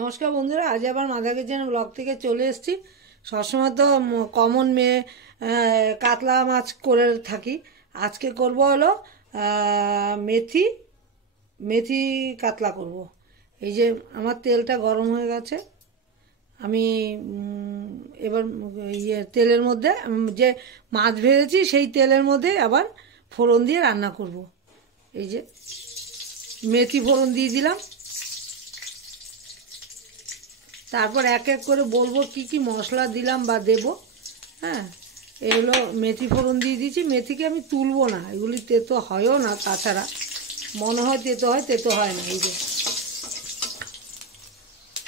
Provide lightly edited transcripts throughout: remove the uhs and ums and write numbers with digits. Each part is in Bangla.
নমস্কার বন্ধুরা, আজ আবার মাধা কিচেন ব্লগ থেকে চলে এসেছি। সবসময় তো কমন কাতলা মাছ করে থাকি। আজকে করব হলো মেথি মেথি কাতলা করব। এই যে আমার তেলটা গরম হয়ে গেছে। আমি এবার তেলের মধ্যে যে মাছ ভেজেছি সেই তেলের মধ্যে আবার ফোড়ন দিয়ে রান্না করব। এই যে মেথি ফোড়ন দিয়ে দিলাম। তারপর এক এক করে বলবো কি কি মশলা দিলাম বা দেব। হ্যাঁ, এগুলো মেথি ফোড়ন দিয়ে দিয়েছি। মেথিকে আমি তুলবো না, এগুলি তেতো হয়ও না। তাছাড়া মনে হয় তেতো হয়, তেতো হয় না। এই যে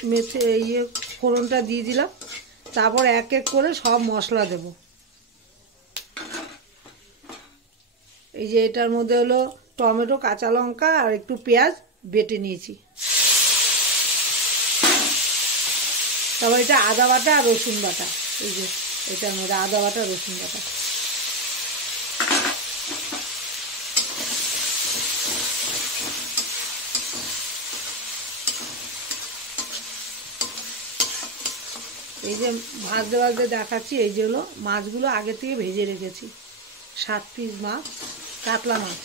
মেথি ফোড়নটা দিয়ে দিলাম। তারপর এক এক করে সব মশলা দেব। এই যে এটার মধ্যে হলো টমেটো, কাঁচা লঙ্কা আর একটু পেঁয়াজ বেটে নিয়েছি। তারপর এটা আদা বাটা আর রসুন বাটা। এই যে এটার মধ্যে আদা বাটা, রসুন বাটা। এই যে ভাজতে ভাজতে দেখাচ্ছি। এই যে হলো মাছগুলো আগে থেকে ভেজে রেখেছি। 7 পিস মাছ, কাতলা মাছ।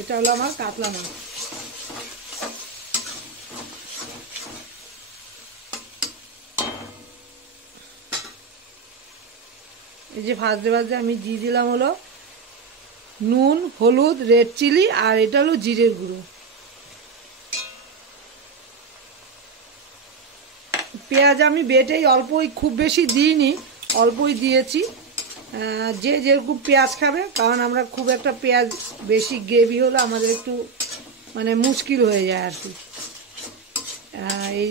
এটা হলো আমার কাতলা মাছ। এই যে ভাজতে ভাজতে আমি দিয়ে দিলাম হলো নুন, হলুদ, রেড চিলি আর এটা হলো জিরের গুঁড়ো। পেঁয়াজ আমি বেটেই অল্পই, খুব বেশি দিইনি, অল্পই দিয়েছি। যে যেরকম পেঁয়াজ খাবে, কারণ আমরা খুব একটা পেঁয়াজ বেশি গ্রেভি হলে আমাদের একটু মানে মুশকিল হয়ে যায় আর কি। এই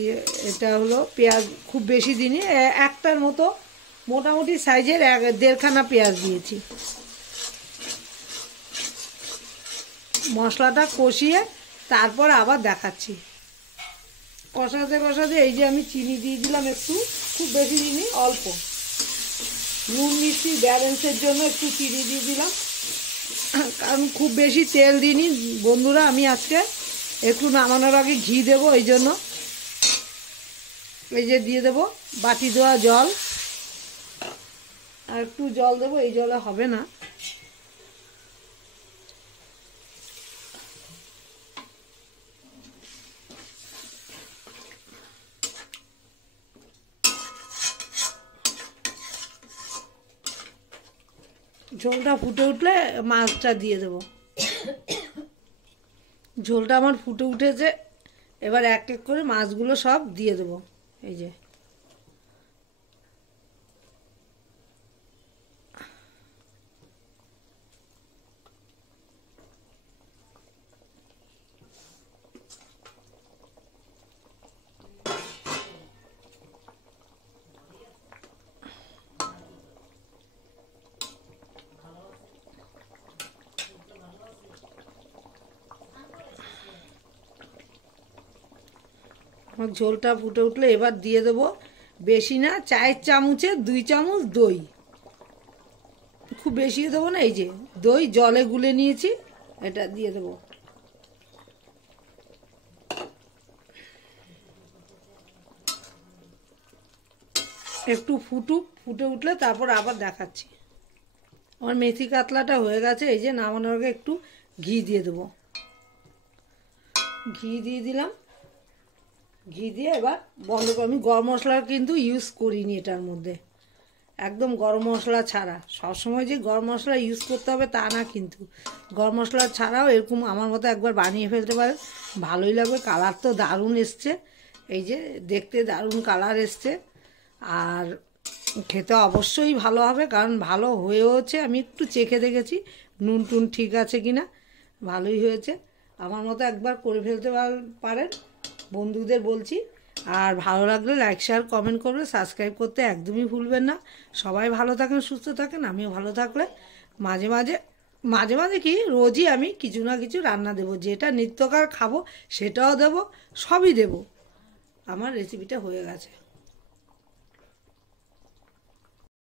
এটা হলো পেঁয়াজ খুব বেশি দিইনি, একটার মতো মোটামুটি সাইজের 1.5খানা পেঁয়াজ দিয়েছি। মশলাটা কষিয়ে তারপর আবার দেখাচ্ছি। কষাতে কষাতে এই যে আমি চিনি দিয়ে দিলাম একটু, খুব বেশি দিইনি, অল্প। নুন মিষ্টি ব্যালেন্সের জন্য একটু চিনি দিয়ে দিলাম, কারণ খুব বেশি তেল দিইনি বন্ধুরা। আমি আজকে একটু নামানোর আগে ঘি দেবো, এই জন্য। এই যে দিয়ে দেবো বাটি ধোয়া জল, আর একটু জল দেবো। এই জলে হবে না। ঝোলটা ফুটে উঠলে মাছটা দিয়ে দেব। ঝোলটা আমার ফুটে উঠেছে, এবার এক এক করে মাছগুলো সব দিয়ে দেবো। এই যে আমার ঝোলটা ফুটে উঠলে এবার দিয়ে দেবো, বেশি না, 4 চামচে 2 চামচ দই। খুব বেশি দেবো না। এই যে দই জলে গুলে নিয়েছি, এটা দিয়ে দেবো। একটু ফুটে উঠলে তারপর আবার দেখাচ্ছি। আমার মেথি কাতলাটা হয়ে গেছে। এই যে নামানোর আগে একটু ঘি দিয়ে দেবো। ঘি দিয়ে দিলাম। ঘি দিয়ে এবার বন্ধ করে, আমি গরম মশলা কিন্তু ইউজ করিনি এটার মধ্যে, একদম গরম মশলা ছাড়া। সবসময় যে গরম মশলা ইউজ করতে হবে তা না, কিন্তু গরম মশলা ছাড়াও এরকম আমার মতো একবার বানিয়ে ফেলতে পারে, ভালোই লাগবে। কালার তো দারুণ এসছে। এই যে দেখতে দারুণ কালার এসছে, আর খেতে অবশ্যই ভালো হবে, কারণ ভালো হয়েওছে। আমি একটু চেখে দেখেছি নুন টুন ঠিক আছে কিনা, ভালোই হয়েছে। আমার মতো একবার করে ফেলতে পারেন, বন্ধুদের বলছি। আর ভালো লাগলে লাইক, শেয়ার, কমেন্ট করবে, সাবস্ক্রাইব করতে একদমই ভুলবেন না। সবাই ভালো থাকেন, সুস্থ থাকেন। আমিও ভালো থাকলে মাঝে মাঝে মাঝে মাঝে কি রোজই আমি কিছু না কিছু রান্না দেবো, যেটা নিত্যকার খাবো সেটাও দেবো, সবই দেবো। আমার রেসিপিটা হয়ে গেছে।